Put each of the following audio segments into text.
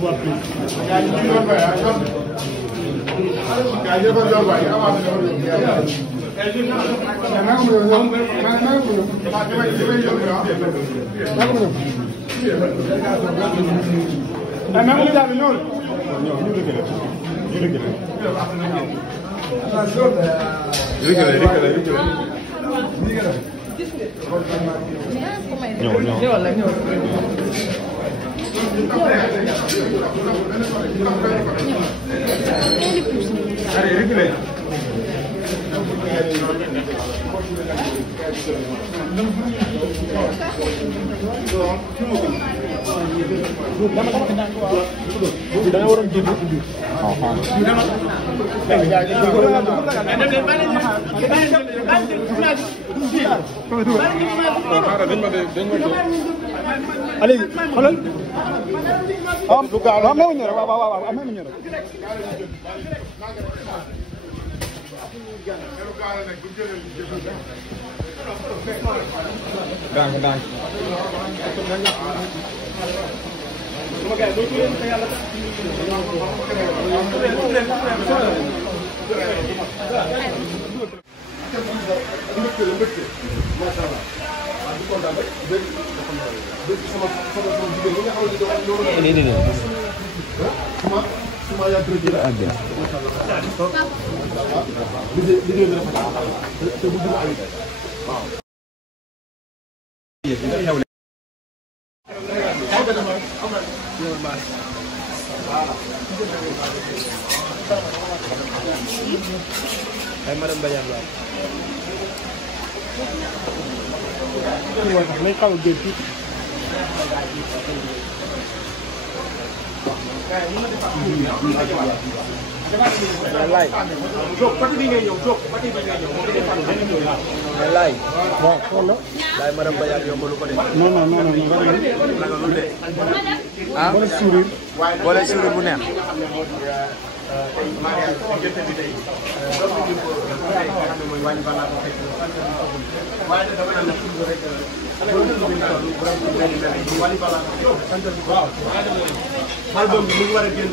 boîte bi. Allez, xoolal. waaw même ñu rek waaw même ñu rek. Ndànk. Madame Bayane waaw. nañ xaw a génn tuuti. wallaay. wallaay. waaw xool la. laay madame Bayane yombalu ko de. non. ah boole sourire. boole sourire bu neex. album bi mu war a génn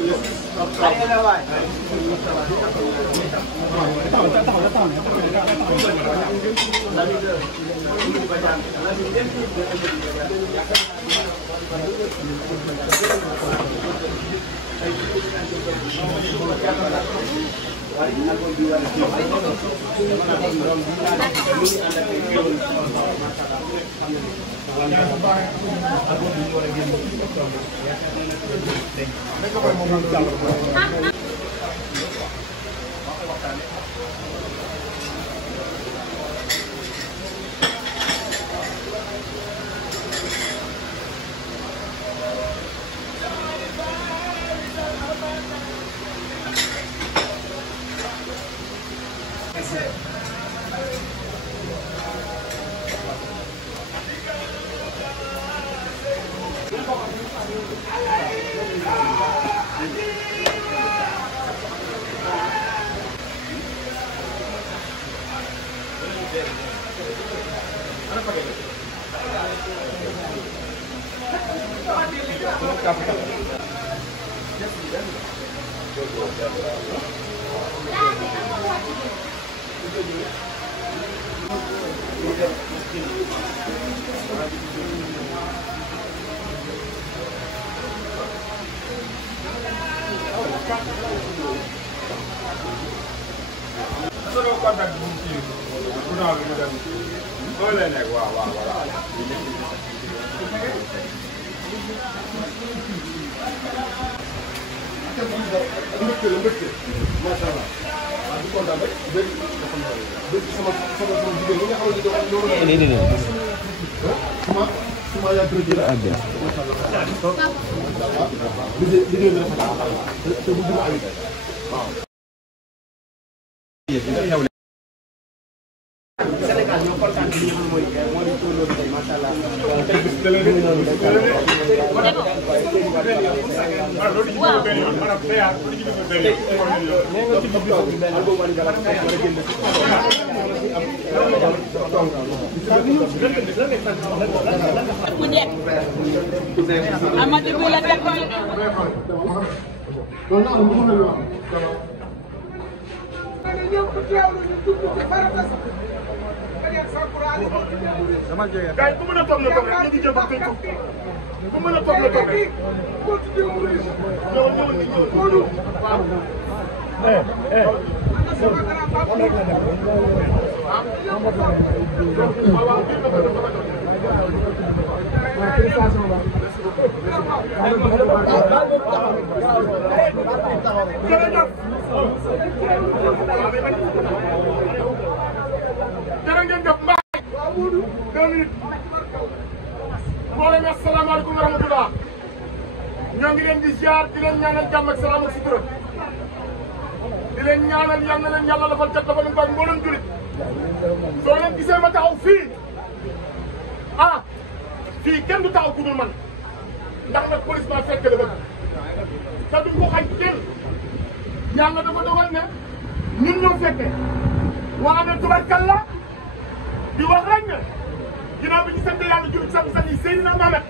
Kay ku mën a toog na toog rek ñu ngi jëm ba tënk ku mën a toog na toog rek ñëwal ni ñëwal waaw jërë ngeen jëf Mbaye 2 minutes mboolem asalaamaaleykum wa rahmatulah ñoo ngi leen di ziar di leen ñaanal jàmm ak salaam ak sutura di leen ñaanal yal na leen yàlla lafal cat dafa leen ko ak mboolem julit soo leen gisee ma taxaw fii fii kenn du taxaw ku dul man ndax nag police ma fekk la bëgg te duñ ko xañ kenn yàlla dafa dogal ne ñun ñoo fekke waa ne tubarkalla di wax rek ne ginnaaw bi ñu sant yàlla jullit sang-sang yi Seydina Mohamed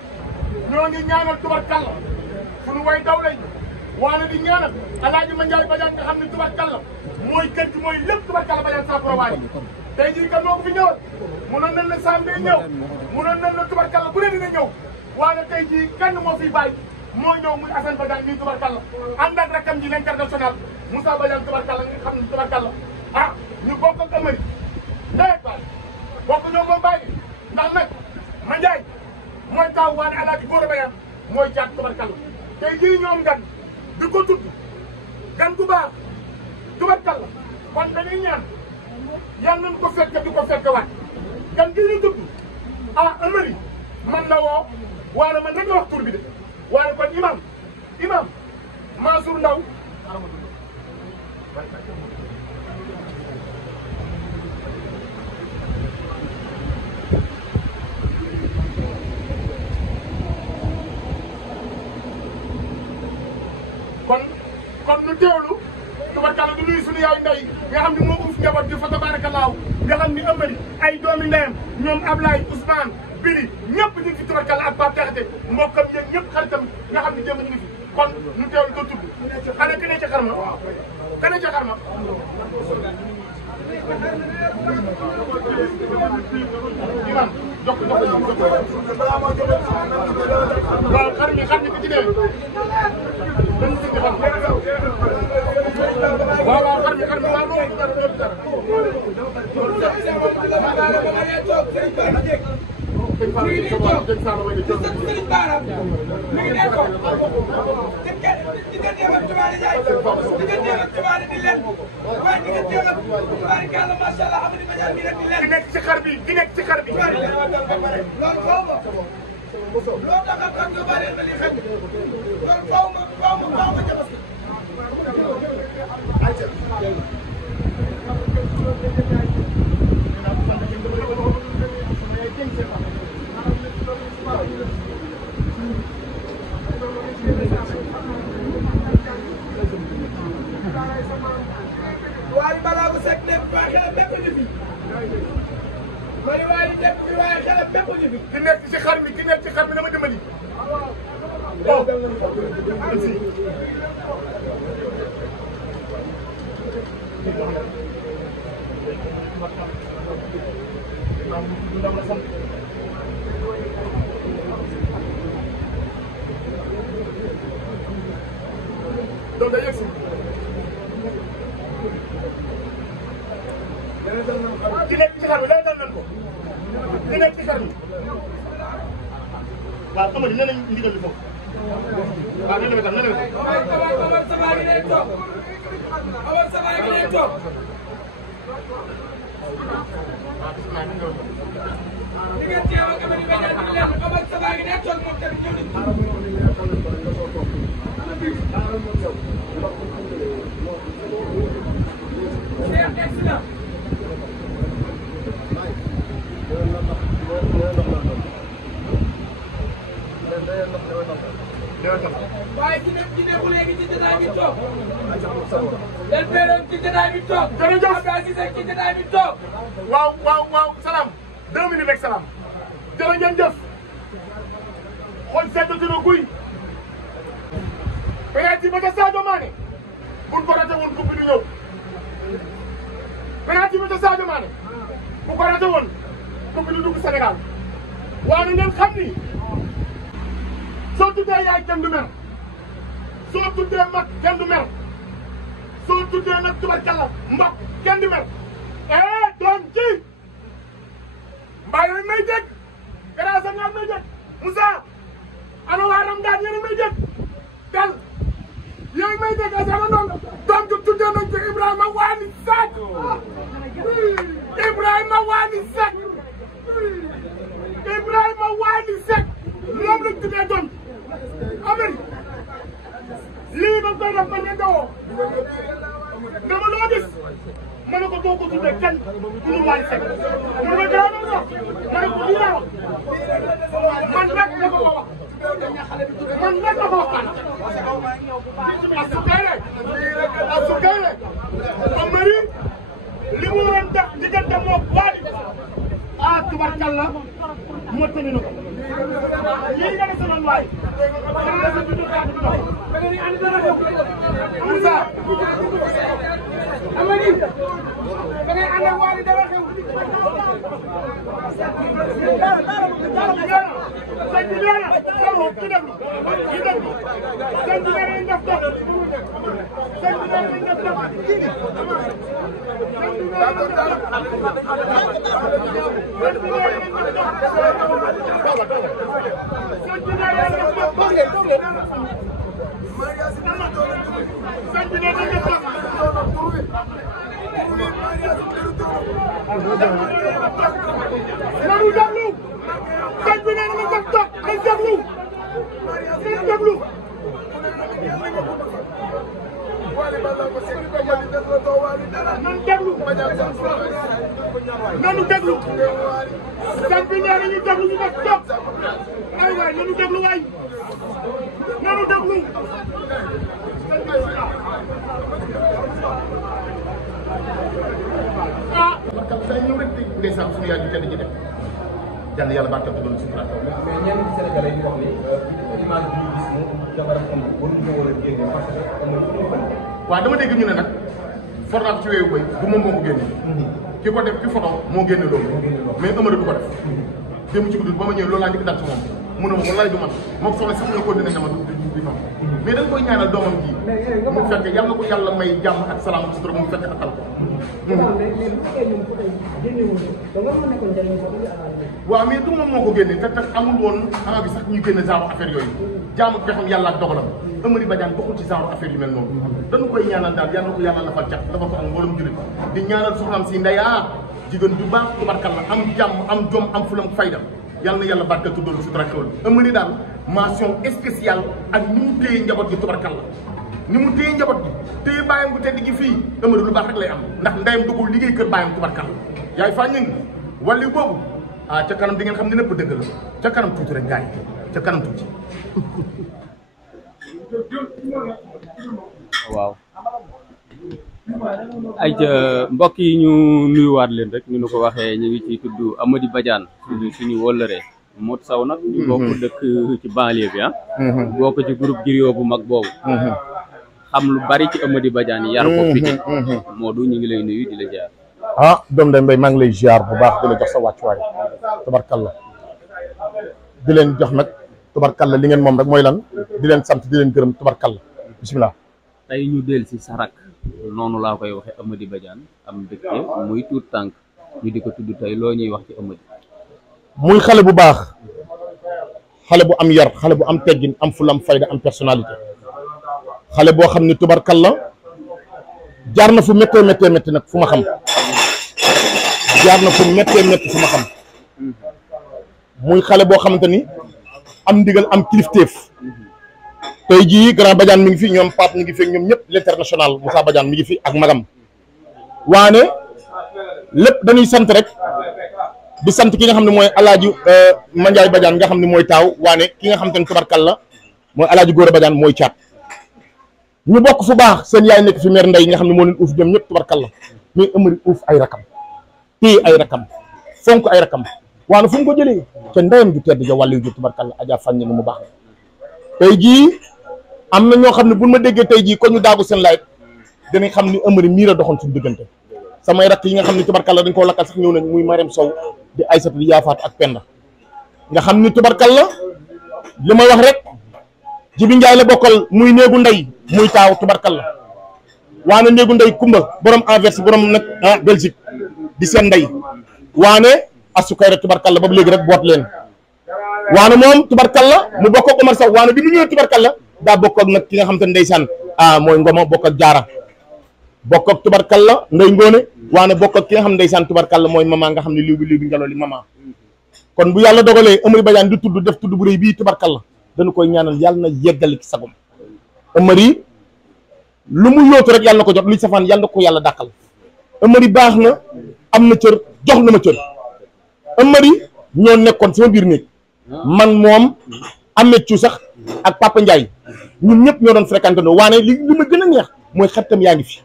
ñoo ngi ñaanal tubarkalla suñu way daw lañ waane di ñaanal Alaaji Mandiaye Badiane nga xam ne tubarkalla mooy kër gi mooy lépp tubarkalla Badiane Sakura waay tey jii kan moo ko fi ñëwal mënoon nañ la Sam day ñëw mënoon nañ la tubarkalla bu ne dina ñëw waane tey jii kenn moo fiy bàyyi moo ñëw muy Assane Badiane nii tubarkalla ànd ak rakam ji l'international Moussa Badiane tubarkalla nga xam ne tubarkalla ñu bokk ak Amady léegi baal bokk ñoom moom bàyyi ndax nag Mandiaye mooy taw waane Alaaji Gora Badiane mooy jaat tubarkalla tey jii ñoom gan di ko tudd gan gu baax tubarkalla kon dañuy ñaan yal nañ ko fekk di ko fekk waat gan gi ñu tudd Amady man la woo waane man nañu wax tur bi de waane kon imam Mansour Ndaw kon nu teewlu tubarkalla du nuyu suñu yaay ndey nga xam ne moo uuf njaboot bi fa tabaarakallaahu nga xam ni Amady ay doomi ndeyam ñoom Ablaye Ousmane Biri ñëpp ñu ngi fi tubarkalla ak Pape Texate mbokkam yéen ñëpp xaritam nga xam ne jëm ñu ngi fi kon nu teewlu ko tudd xanaa keneen ca xarma keneen ca xarma imam jox ko waaw xar mi ko ci dee dañu si xam waaw xar mi waaw loolu dara ki nekk ci xar bi ki nekk ci xar bi loo tax ak nga bari na li xëy loolu faaw ma jabas waaye balaa bu sekk nekk waaye xel bépp ñu fi mari waaye nekk fi waaye xel bépp ñu fi ki nekk ci xar mi ki nekk ci xar mi dama dimbali donc day yegsi ki nekk ci xar bi day dal nañ ko ki nekk ci xar bi waaw Amady nee nañ ndigal li foofu waaw nee na wetam nee na wetam Omar Saba gi lay toog Omar Saba gi lay toog di ngeen teew ak Amady Badiane bi leen Omar Saba gi lay toog moom tamit ñëw nañ excellent waaye ci ne bu toog. El Père ci jotaay bi toog. jërëjëf Abdoulaye Cissé ci jotaay bi toog. waaw salaam 2 minutes rek salaam jërë ngeen jëf xool sedd dina guy penalty ba ca Sadio Mané buñ ko raté woon coupe bi du ñëw penalty ba ca Sadio Mané bu ko raté woon coupe bi du dugg Sénégal waaye ngeen xam ni soo tuddee yaay kenn du mer soo tuddee mag kenn du mer soo tuddee nag tubarkalla mbokk kenn du mer doom ji mbaa yooyu may dégg grâce à ñaar may dégg Moussa ana waa Ramdaan yéen a may dégg dal yooyu may dégg ak sama ndongo doom ji tuddee nañ ko Ibrahima Waly Seck Ibrahima Waly Seck Ibrahima Waly Seck moom lañ tuddee doom amen lii ba koy def ba ne dawoo dama loo gis ma ne ko doo ko tuddee kenn ku ñu Waly Seck ma ne ko dara ma wax ma ne ko lii laa wax man rek la ko wax man rek la ko wax asukayre Amary li mu waroon def diggante moom Waly tubarkalla mottali na ko lii nga desaloon waay xanaa sa juddu kàddu bi dox Moussa Amady da ngay ànd ak Waly dara xew sëñ bi nee na taw ki déglu sëñ bi nee nañ def topp sëñ bi nee nañ def topp nanu déglu sëñ bi nee na def topp nañ déglu nañ déglu nanu déglu sëñ bi nee na ñu déglu ñu def topp ay waay nanu déglu waay nanu déglu barkal day ñëw rek di ndeysaan suñu yaay ji kenn ji dem jàll yàlla barkal doon si plateau mais ñenn ci Sénégalais yi wax ni image bi ñu gis moom jabaram am waruñu ko war a génne parce que am na lu ñu waaw dama dégg ñu ne nag for naa ko ci weewu bay du moom moo ko génne ki ko def ci photo moo génne loolu mais Amady du ko def démb ci guddi ba ma ñëwee loolu laa njëkk dal ci moom mu ne ma wallaay du man moom soxna sax ñu ko dina ñama di fam mais dañ koy ñaanal doomam ji mu fekk yàlla na ko yàlla may jàmm ak salaam ak sutura mu fekk ak tal ko waaw mais du moom moo ko génne te amul woon xanaa bi sax ñuy génne genre affaire yooyu jaamu pexam yàlla ak dogalam Amady Badiane bokkul ci genre affaire yu mel noonu dañu koy ñaanal daal yàlla na ko yàlla lafal cat dafa ko am mboolum jullit di ñaanal soxnaam si ndeyaa jigéen du baax tubarkalla am jàmm am jom am fulam fayda yàlla na yàlla barkeel tuddal su dara xewal Amady daal mention spéciale ak ni mu téye njaboot gi tubarkalla ni mu téye njaboot gi téye bàyyam bu tedd gi fii Amady lu baax rek lay am ndax ndeyam du ko liggéey kër bàyyam tubarkalla yaay faa ñëng wàllu boobu ca kanam di ngeen xam ne lépp dëgg la ca kanam tuuti rek gaay ca kanam tuuti waaw ay mbokk yi ñu nuyuwaat leen rek ñu ko waxee ñu ngi ci tudd Amady Badiane suñu wóllëre Modou Sow nag ñu bokk dëkk ci banlieue bi bokk ci groupe Griot bu mag boobu xam lu bari ci Amady Badiane yar ko Pikine Modou ñu ngi lay nuyu di la jaar doom day mbay maa ngi lay ziar bu baax di la jox sa wàccuwaay tubarkalla di leen jox nag tubarkalla li ngeen moom rek mooy lan di leen sant di leen gërëm tubarkalla bisimilah tey ñu del si sarak noonu laa koy waxe Amady Badiane am dëkk muy tuut tànk ñu di ko tudd tey loo ñuy wax ci Amady muy xale bu baax xale bu am yar xale bu am teggin am fulam fayda am personnalité xale boo xam ne tubarkalla jaar na fu méttee métti nag fu ma xam jaar na fu méttee métti fu ma xam muy xale boo xamante ni am ndigal am kilifteef tey jii grand Badiane mi ngi fi ñoom Pape mi ngi fi ñoom ñëpp l'international Moussa Badiane mi ngi fi ak magam waane lépp dañuy sant rek di sant ki nga xam ne mooy alaaji Mandiaye Badiane nga xam ne mooy taaw waane ki nga xam te ne tubarkalla mooy alaaji Góora Badiane mooy caat ñu bokk fu baax seen yaay nekk fi mère Ndeye nga xam ne moo leen uuf ñoom ñëpp tubarkalla mais Amary uuf ay rakam téye ay rakam fonk ay rakam waana fu mu ko jëlee te ndeyam ju tedd ja wàllu ju tubarkalla Adja Fane mu baax tey jii am na ñoo xam ne bu ma déggee tey jii ko ñu daagu seen laay danañ xam ni Amary mii la doxoon suñu diggante samay rakk yi nga xam ne tubarkalla dañ koo lakkal sax ñëw nañ muy Mariam Sow di Aïssata di Yaafaat ak Penda nga xam ni tubarkalla li may wax rek Jibi Njaay la bokkal muy néegu ndey muy taaw tubarkalla waane néegu ndey Kumba borom Anvers borom nag Belgique di seen ndey waane asukay rek tubarkalla ba léegi rek boot leen waane moom tubarkalla mu bokk ak Omar Sow waane bi mu ñëwee tubarkalla daa bokk ak nag ki nga xam te ne ndeysaan mooy Ngoma bokk ak Jaara bokk ak tubarkalla Ndey Ngoone waane bokk ak ki nga xam ne ndeysaan tubarkalla mooy mama nga xam ne liw bi ngelaw li mama kon bu yàlla dogalee Amary Badiane di tudd def tudd bu rëy bii tubarkalla dañu koy ñaanal yàlla na yeggali ci sagom Amary lu mu yóotu rek yàlla na ko jot luy safaan yàlla na ko yàlla dàqal Amary baax na am na cër jox na ma cër Amary ñoo nekkoon sama biir néeg man moom Ameth Thiou sax ak Papa Ndiaye ñun ñëpp ñoo doon fréquenté no waane li ma gën a neex mooy xaritam yaa ngi fi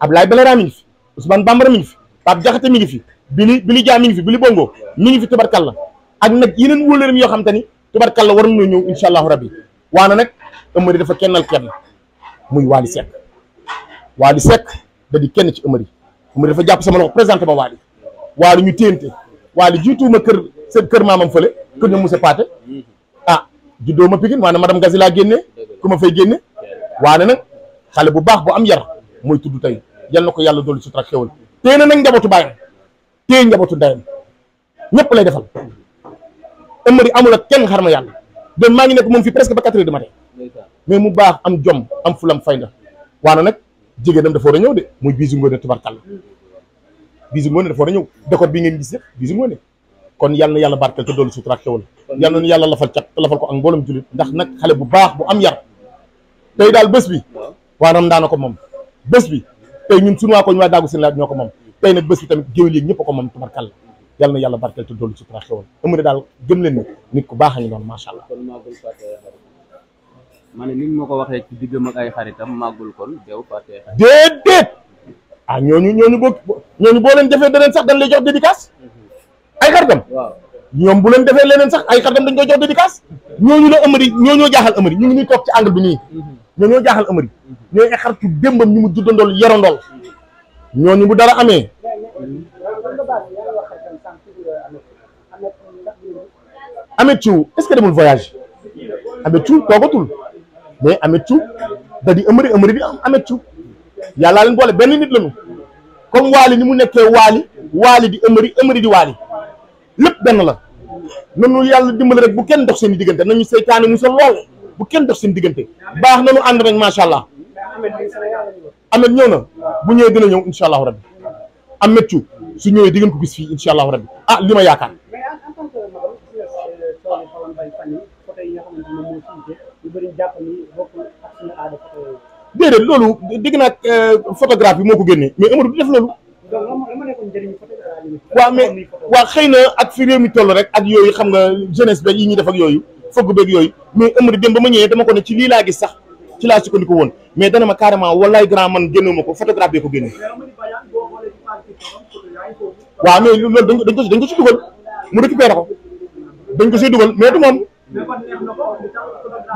Ablaye Balera mi ngi fi Ousmane Bambara mi ngi fi Pape Diakhaté mi ngi fi Bili Dia mi ngi fi Bili Bongo mi ngi fi tubarkalla ak nag yeneen wóolëram yoo xam te ni tubarkalla war nañoo ñëw incha allahu rabbi waana nag Amary dafa kennal kenn muy Wally Seck Wally Seck da di kenn ci Amary dafa jàpp sama loxo présenté ma Wally ñu téyante Wally jiituuma seen kër maamam fële kër ñoom monsieur Pathé juddoo ma Pikine waane madame Gazi laa génnee ku ma fay génne waane nag xale bu baax bu am yar mooy tudd tey yal na ko yàlla dolli sutura ak xéwal téye na nag njabootu baayam téye njabootu ndeyam ñëpp lay defal Amary amul ak kenn xarma yàlla doon maa ngi nekk moom fii presque ba 4 heures du matin mais mu baax am jom am fulam fayda waana nag jigéenam dafa war a ñëw de muy Bijou Ngoné tubarkalla Bijou Ngoné dafa war a ñëw décor bi ngeen gis yëpp Bijou Ngoné kon yal na yàlla barkeel te dolli sutura ak xéwal yal na yàlla lafal cat te lafal ko ak mboolem jullit ndax nag xale bu baax bu am yar tey daal bés bi waanam daana ko moom bés bi tey ñun suñu waa ko ñu waa daagu seen laaj ñoo ko moom tey nag bés bi tamit géwél yi ñëpp a ko moom tubarkalla yal na yàlla barkeel te dolli sutura ak xéwal Amary daal gëm leen ni nit ku baax a ngi doon macha allah. kon màggul fàtte ma ne ni ma ko waxee ci diggam ak ay xaritam màggul kon dew fàtte déedéet ñooñu boo leen defee deneen sax dañ lay jox dédicace ay xaritam ñoom bu leen defee leneen sax ay xaritam dañ koy jox dédicace ñooñu la Amary ñoo jaaxal Amary ñu ngi nii toog ci angle bi nii ñoo jaaxal Amary ñooy ay xaritu démbam ñu mu juddandool yarandool ñooñu bu dara amee Ameth Thiou est-ce que demul voyage Ameth Thiou toogatul mais Ameth Thiou da di Amary di Ameth Thiou yàllaa leen boole benn nit lañu comme Wally ni mu nekkee Wally di Amary di Wally lépp benn la nanu yàlla dimbali rek bu kenn dox seen diggante nañu seytaane musal lool bu kenn dox seen diggante baax nañu ànd rek macha allah Ameth ñëw na bu ñëwee dina ñëw incha allahu rabbi Ameth Thiou su ñëwee di ngeen ko gis fii incha allahu rabbi li ma yaakaar déedéet loolu dégg naa photographe bi moo ko génnee mais Amary du def loolu waaw xëy na ak fi réew mi toll rek ak yooyu xam nga jeunesse beeg yi ñuy def ak yooyu fogg beeg yooyu mais Amary dem ba ma ñëwee dama ko ne ci lii laa gis sax ci laa sukkandiku woon mais dana ma carrément wallaay grand man génne ma ko photographe bee ko génne waaw mais loolu dañ ko si dugal mu récupéré ko dañ ko si dugal mais du moom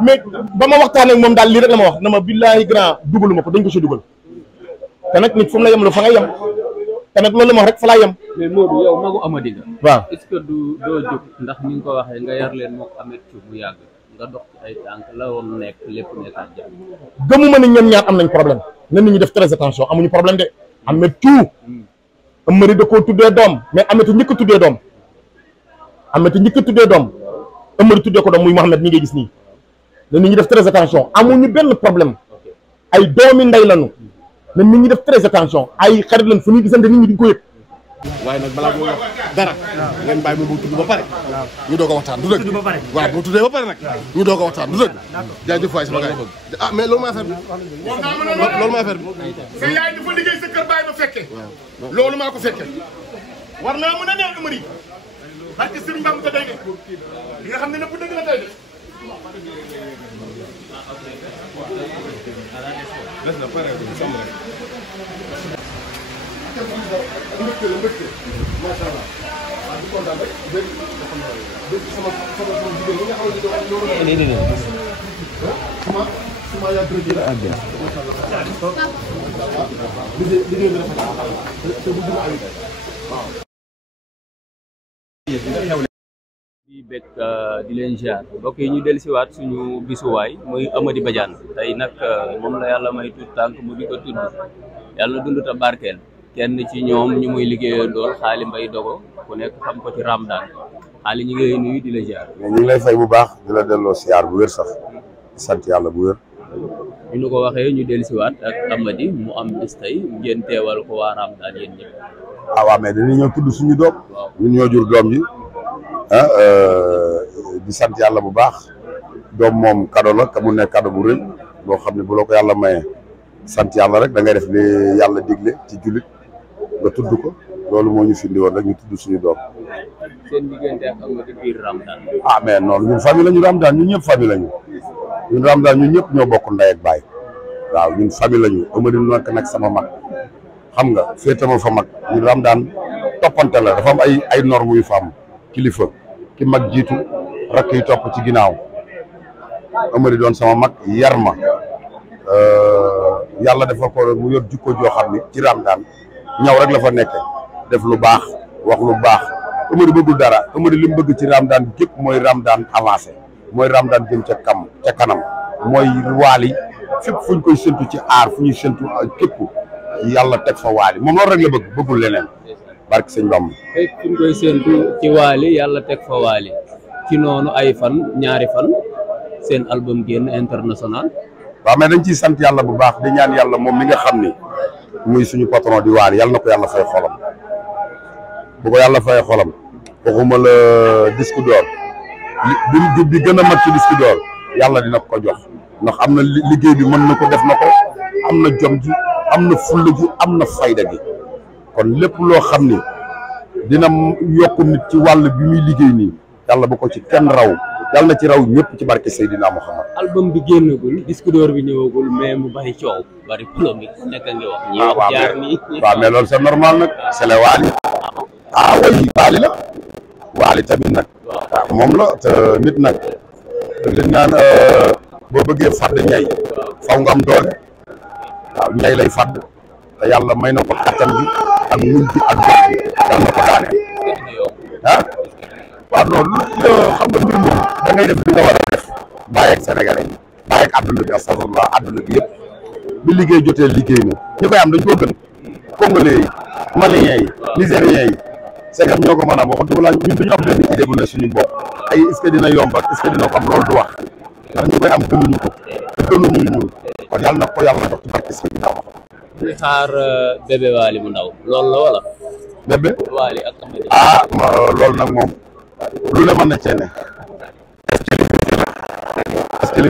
mais ba ma waxtaan ak moom daal lii rek la ma wax na ma billaahi grand dugaluma ko dañ ko si dugal te nag nit fu mu la yem la fa nga yem te nag loolu la ma wax rek fa laa yem. mais Modou yow magu Amady nga. waaw est-ce que doo jóg ndax ni nga ko waxee nga yar leen moo ko Ameth Thiou bu yàgg nga dox ci ay tànk la woon nekk lépp nekkaat jàmm. gëmuma ne ñoom ñaar am nañ problème na nit ñi def très attention amuñu problème de Ameth Thiou Amary da koo tuddee doom mais Ameth njëkk a tuddee doom Amary tuddee ko doom muy Mouhamed ñi ngay gis nii na nit ñi def très attention amuñu benn problème ay doomi ndey lañu na nit ñi def très attention ay xarit lañ fu ñuy gisante nit ñi di ko yëg. waaye nag balaa muy wax dara ngeen bàyyi mu tudd ba pare ñu doog a waxtaan du dëgg waaw bu tuddee ba pare nag ñu doog a waxtaan du dëgg jaajëf waay sama gars ah mais loolu mooy affaire bi loolu mooy affaire bi sa yaay dafa liggéey sa kër bàyyi ba fekkee loolu maa ko fekkee war naa mën a neex Amary parce que Serigne Bamba day de li nga xam ne nëpp dëgg la tey de des na pare bi sam rek macha allah di kontaan rek dégg sama jigéen ñi nga xam ne suma yaa dërëj la ak liggéey bi rafet te bu dul ay waaw di bekk di leen ziar mbokk yi ñu dellusiwaat suñu bisuwaay muy Amady Badiane tey nag moom la yàlla may tuut tànk mu di ko tudd yàlla dund ta barkeel kenn ci ñoom ñu muy liggéeyal dool Xaali Mbay Dogo ku nekk xam ko ci Ramadan Xaali ñu ngi lay nuyu di la ziar. ñu ngi lay fay bu baax di la delloo siyaar bu wér sax di sant yàlla bu wér. ñu nu ko waxee ñu dellusiwaat ak Amady mu am bis tey ngeen teewal ko waa Ramadan yéen ñëpp. ah waaw mais dañuy ñëw tudd suñu doom. ñun ñoo jur doom ji di sant yàlla bu baax doom moom cadeau la te mu nekk cadeau bu rëy boo xam ne bu la ko yàlla mayee sant yàlla rek da ngay def li yàlla digle ci jullit nga tudd ko loolu moo ñu findi woon rek ñu tudd suñu doom. seen diggante ak Amady biir Ramadan. ah mais noonu ñun famille lañu Ramadan ñun ñëpp famille lañu ñun Ramadan ñun ñëpp ñoo bokk ndey ak baay waaw ñun famille lañu Amady nekk nag sama mag xam nga féetama fa mag ñun Ramadan toppante la dafa am ay normes yu fa am kilifa ki mag jiitu rakk yi topp ci ginnaaw Amady doon sama mag yar ma yàlla dafa ko mu yor jikko joo xam ni ci Ramadan ñaw rek la fa nekke def lu baax wax lu baax Amady bëggul dara Amady li mu bëgg ci Ramadan gépp mooy Ramadan avancé mooy Ramadan jëm ca kanam mooy waali fépp fu ñu koy séntu ci aar fu ñuy séntu képp yàlla teg fa waali moom loolu rek la bëgg bëggul leneen barke sëñ Bamba fépp fu ñu koy séntu ci waali yàlla teg fa waali ci noonu ay fan ñaari fan seen album génn international. waaw mais dañ ciy sant yàlla bu baax di ñaan yàlla moom mi nga xam ni muy suñu patron di waali yàlla na ko yàlla fay xolam bu ko yàlla fay xolam waxuma la disque d'or bi gën a mag ci disque d'or yàlla dina ko jox ndax am na liggéey bi mën na ko def na ko am na jom ji am na fulla ji am na fayda gi kon lépp loo xam ni dina yokk nit ci wàll bi muy liggéey nii yàlla bu ko ci kenn raw yàlla na ci raw ñëpp ci barke Seydina Muhammad. album bi génnagul disque d'or bi ñëwagul mais mu bari coow bari polémique nekk nga wax. ñi wax jaar nii waaw mais loolu c'est normal nag c'est le waali oui waali la waali tamit nag waaw moom la te nit nag liñ naan boo bëggee fàdd ñay faw nga am doole waaw ñay lay fàdd te yàlla may na ko kattan bi ak muñ bi ak dox bi yàlla na ko daane waaw noonu xam nga mbir moom da ngay def li nga war a def bàyyi ak Sénégalais yi bàyyi ak àdduna bi astafurlah àdduna bi yëpp bi liggéey jotee liggéey na ñu koy am dañ koo gën congolais yi maliens yi nigériens yi c'est ñoo ko mën a wax dëgg la ñun dañu am benn idée bu ne suñu bopp ay est-ce que dina yomb ak est-ce que dina ko am loolu du wax ndax ñu koy am gënuñu ko te gënuñu ñun kon yàlla na ko yàlla jox ci barke Seydina di xaar bébé Waly bu ndaw loolu la wala. bébé Waly ak Amady. loolu nag moom lu ne mën na cee ne est-ce que